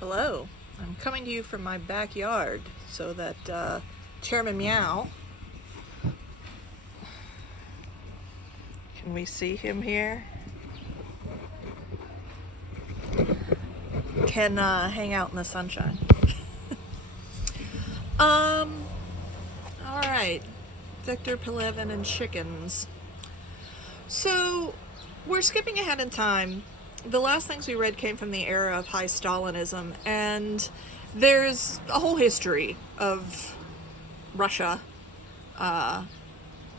Hello. I'm coming to you from my backyard so that Chairman Meow, can we see him here? Can hang out in the sunshine. um, alright. Victor Pelevin and chickens. So, we're skipping ahead in time. The last things we read came from the era of high Stalinism, and there's a whole history of Russia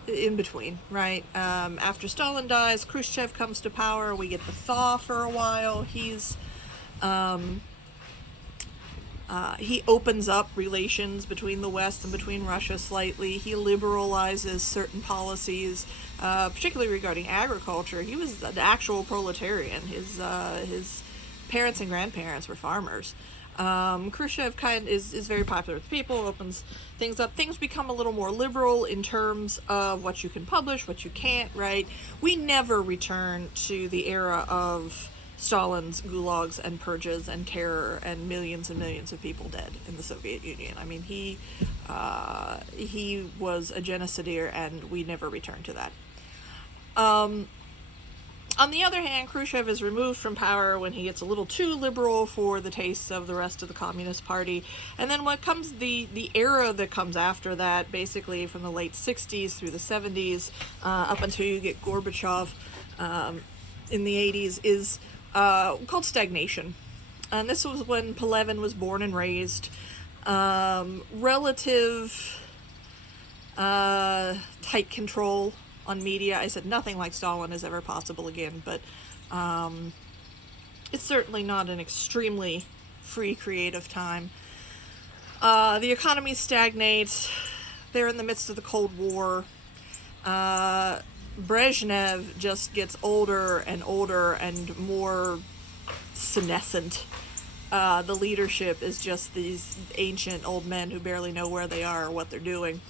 in between, right? After Stalin dies, Khrushchev comes to power. We get the thaw for a while. He opens up relations between the West and between Russia slightly. He liberalizes certain policies, particularly regarding agriculture. He was an actual proletarian. His parents and grandparents were farmers. Khrushchev is very popular with people, opens things up. Things become a little more liberal in terms of what you can publish, what you can't, right? We never return to the era of Stalin's gulags and purges and terror and millions of people dead in the Soviet Union. I mean, he was a genocidaire, and we never return to that. On the other hand, Khrushchev is removed from power when he gets a little too liberal for the tastes of the rest of the Communist Party. And then what comes, the era that comes after that, basically from the late 60s through the 70s, up until you get Gorbachev in the 80s, is called stagnation. And this was when Pelevin was born and raised. Relative tight control on media. I said nothing like Stalin is ever possible again, but it's certainly not an extremely free, creative time. The economy stagnates. They're in the midst of the Cold War. Brezhnev just gets older and older and more senescent. The leadership is just these ancient old men who barely know where they are or what they're doing.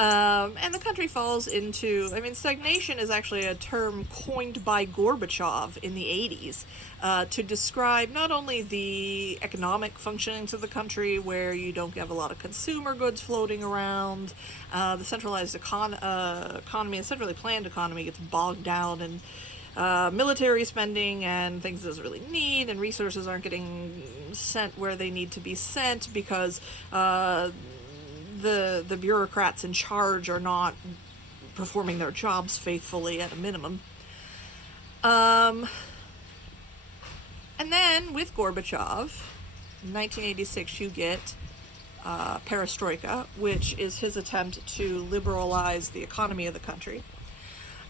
And the country falls into, stagnation is actually a term coined by Gorbachev in the 80s to describe not only the economic functionings of the country, where you don't have a lot of consumer goods floating around, the centralized economy, the centrally planned economy gets bogged down in military spending and things it doesn't really need, and resources aren't getting sent where they need to be sent because the bureaucrats in charge are not performing their jobs faithfully at a minimum. And then with Gorbachev, in 1986, you get perestroika, which is his attempt to liberalize the economy of the country,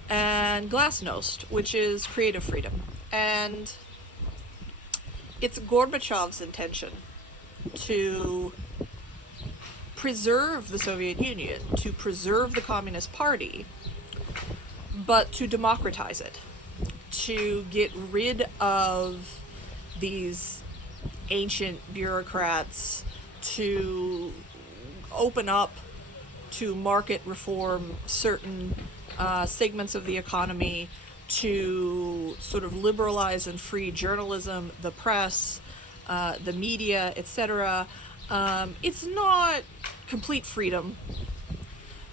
and glasnost, which is creative freedom. And it's Gorbachev's intention to preserve the Soviet Union, to preserve the Communist Party, but to democratize it, to get rid of these ancient bureaucrats, to open up to market reform certain segments of the economy, to sort of liberalize and free journalism, the press, the media, etc. It's not complete freedom,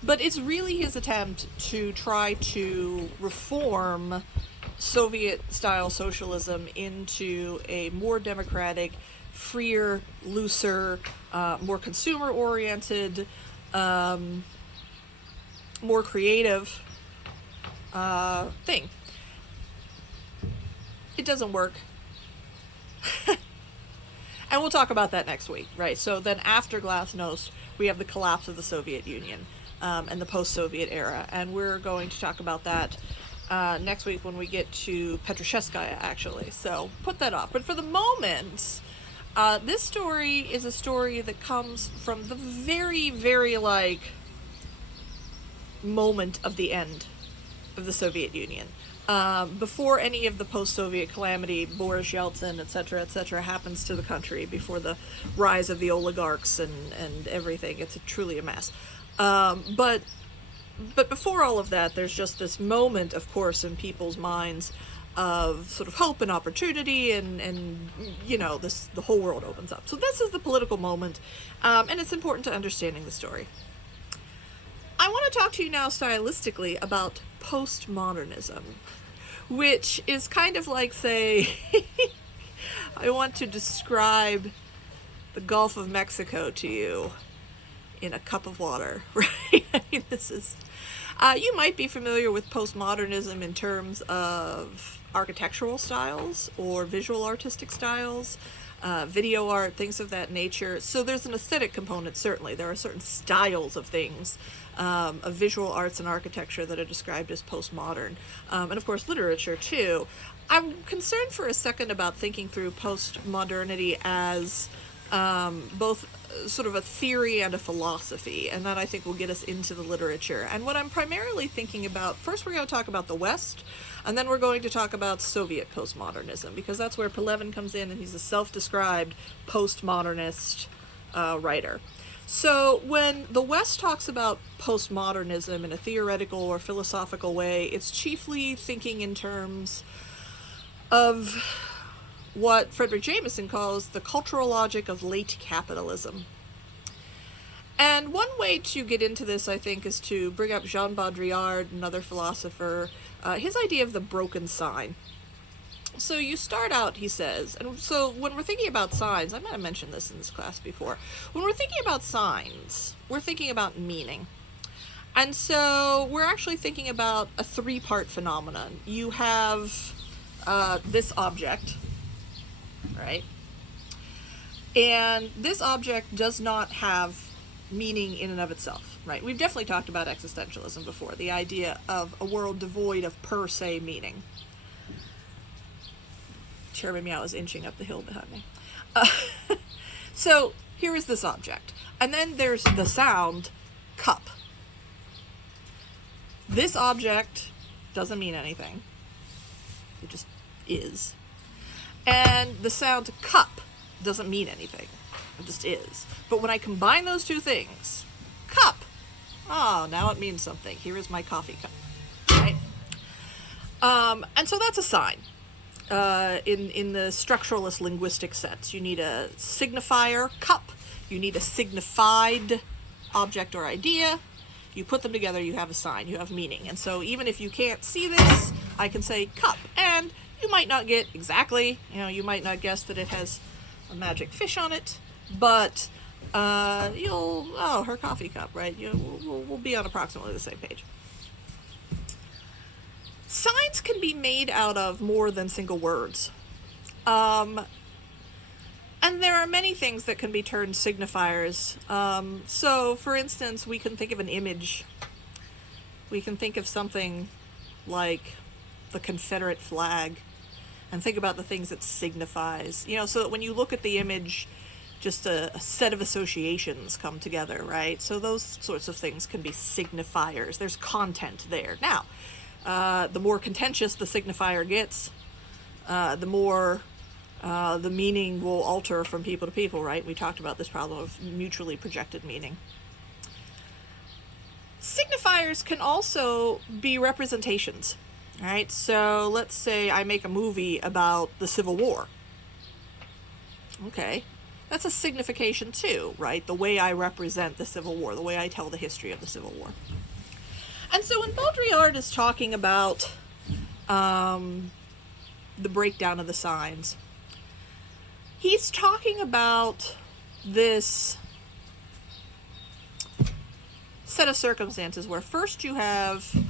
but it's really his attempt to try to reform Soviet-style socialism into a more democratic, freer, looser, more consumer-oriented, more creative thing. It doesn't work. And we'll talk about that next week, right? So then after Glasnost, we have the collapse of the Soviet Union and the post-Soviet era. And we're going to talk about that next week when we get to Petrushevskaya, actually. So put that off. But for the moment, this story is a story that comes from the very, very, moment of the end of the Soviet Union. Before any of the post-Soviet calamity, Boris Yeltsin, etc., happens to the country, before the rise of the oligarchs and everything, it's truly a mess. But before all of that, there's just this moment, of course, in people's minds of sort of hope and opportunity, and you know, the whole world opens up. So this is the political moment, and it's important to understanding the story. I want to talk to you now stylistically about postmodernism, which is kind of like, say, I want to describe the Gulf of Mexico to you in a cup of water, right? I mean, this is, you might be familiar with postmodernism in terms of architectural styles or visual artistic styles, video art, things of that nature. So there's an aesthetic component, certainly. There are certain styles of things, of visual arts and architecture that are described as postmodern. And of course, literature, too. I'm concerned for a second about thinking through postmodernity as both sort of a theory and a philosophy, and that I think will get us into the literature. And what I'm primarily thinking about, first we're going to talk about the West, and then we're going to talk about Soviet postmodernism, because that's where Pelevin comes in, and he's a self-described postmodernist writer. So when the West talks about postmodernism in a theoretical or philosophical way, it's chiefly thinking in terms of what Frederick Jameson calls the cultural logic of late capitalism. And one way to get into this, I think, is to bring up Jean Baudrillard, another philosopher, his idea of the broken sign. So you start out, he says, and so when we're thinking about signs, I might have mentioned this in this class before, when we're thinking about signs, we're thinking about meaning. And so we're actually thinking about a three-part phenomenon. You have this object, right? And this object does not have meaning in and of itself, right? We've definitely talked about existentialism before, the idea of a world devoid of per se meaning. Chairman Meow is inching up the hill behind me. So here is this object. And then there's the sound, cup. This object doesn't mean anything. It just is. And the sound cup doesn't mean anything. It just is. But when I combine those two things, cup, oh, now it means something. Here is my coffee cup, right? And so that's a sign. In the structuralist linguistic sense, you need a signifier, cup. You need a signified object or idea. You put them together, you have a sign, you have meaning. And so even if you can't see this, I can say cup. And you might not get exactly, you might not guess that it has a magic fish on it, but her coffee cup, right? We'll be on approximately the same page. Signs can be made out of more than single words. And there are many things that can be turned signifiers. So, for instance, we can think of an image. We can think of something like the Confederate flag and think about the things it signifies. So that when you look at the image, just a set of associations come together, right? So those sorts of things can be signifiers. There's content there. Now, the more contentious the signifier gets, the more the meaning will alter from people to people, right? We talked about this problem of mutually projected meaning. Signifiers can also be representations, right? So let's say I make a movie about the Civil War. Okay, that's a signification too, right? The way I represent the Civil War, the way I tell the history of the Civil War. And so when Baudrillard is talking about the breakdown of the signs, he's talking about this set of circumstances where first you have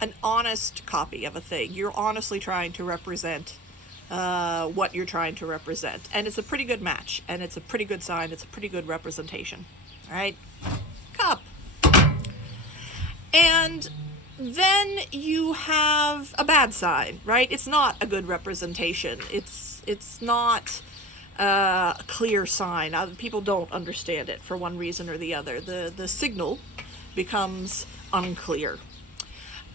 an honest copy of a thing. You're honestly trying to represent what you're trying to represent. And it's a pretty good match, and it's a pretty good sign, it's a pretty good representation. All right? Cup. And then you have a bad sign, right? It's not a good representation. It's not a clear sign. People don't understand it for one reason or the other. The signal becomes unclear.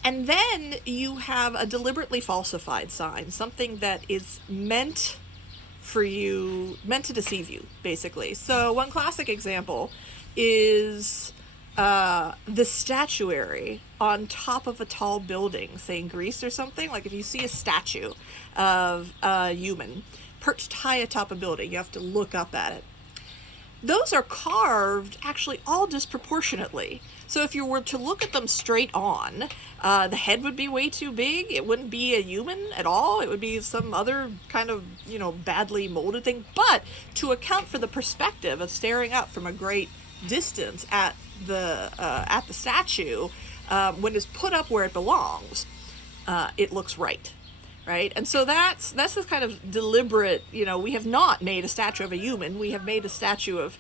And then you have a deliberately falsified sign, something that is meant to deceive you, basically. So one classic example is the statuary on top of a tall building, say in Greece or something, like if you see a statue of a human perched high atop a building, you have to look up at it. Those are carved actually all disproportionately. So if you were to look at them straight on, the head would be way too big. It wouldn't be a human at all. It would be some other kind of, badly molded thing. But to account for the perspective of staring up from a great distance at the statue, when it's put up where it belongs, it looks right. Right? And so that's this kind of deliberate, we have not made a statue of a human. We have made a statue of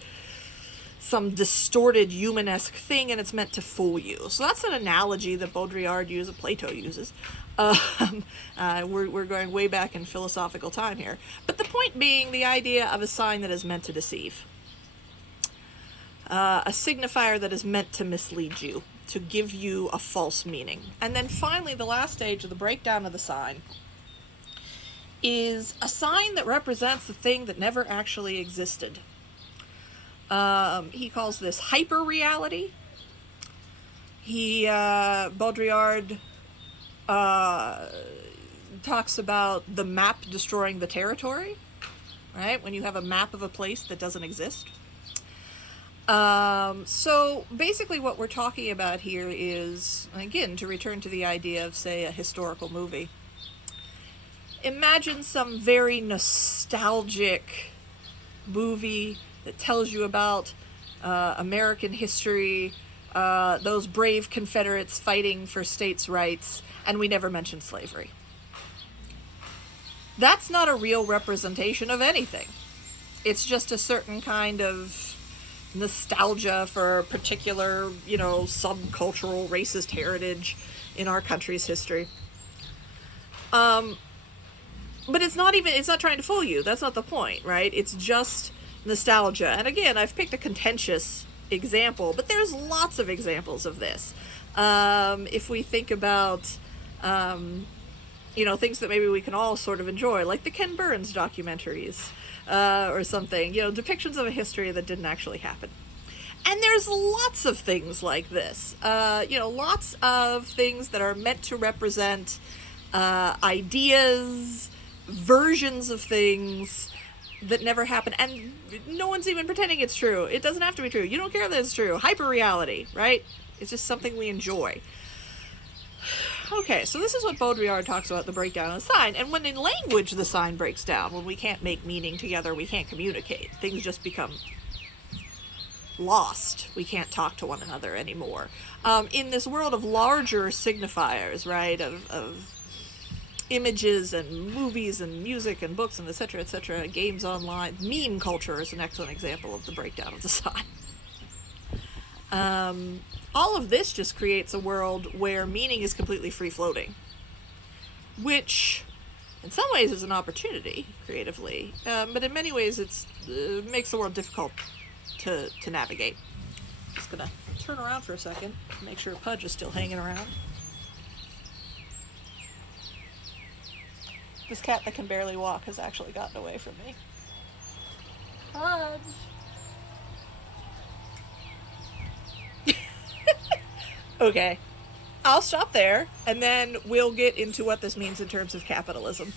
some distorted human-esque thing, and it's meant to fool you. So that's an analogy that Baudrillard uses, Plato uses. We're going way back in philosophical time here. But the point being the idea of a sign that is meant to deceive. A signifier that is meant to mislead you, to give you a false meaning. And then finally, the last stage of the breakdown of the sign is a sign that represents the thing that never actually existed. He calls this hyper-reality. Baudrillard talks about the map destroying the territory, right? When you have a map of a place that doesn't exist. So basically what we're talking about here is, again, to return to the idea of, say, a historical movie. Imagine some very nostalgic movie that tells you about American history, those brave Confederates fighting for states' rights, and we never mentioned slavery. That's not a real representation of anything. It's just a certain kind of nostalgia for a particular, subcultural racist heritage in our country's history. But it's not trying to fool you. That's not the point, right? It's just nostalgia. And again, I've picked a contentious example, but there's lots of examples of this. If we think about, things that maybe we can all sort of enjoy, like the Ken Burns documentaries, or something, depictions of a history that didn't actually happen. And there's lots of things like this, lots of things that are meant to represent ideas, versions of things that never happen, and no one's even pretending it's true. It doesn't have to be true. You don't care that it's true. Hyper-reality, right? It's just something we enjoy. Okay, so this is what Baudrillard talks about, the breakdown of the sign. And when in language the sign breaks down, when we can't make meaning together, we can't communicate. Things just become lost. We can't talk to one another anymore. In this world of larger signifiers, right, of images and movies and music and books and etc., games online, meme culture is an excellent example of the breakdown of the sign. All of this just creates a world where meaning is completely free-floating, which in some ways is an opportunity creatively, but in many ways it makes the world difficult to navigate. Just gonna turn around for a second, make sure Pudge is still hanging around. This cat that can barely walk has actually gotten away from me. Pudge! Okay, I'll stop there, and then we'll get into what this means in terms of capitalism.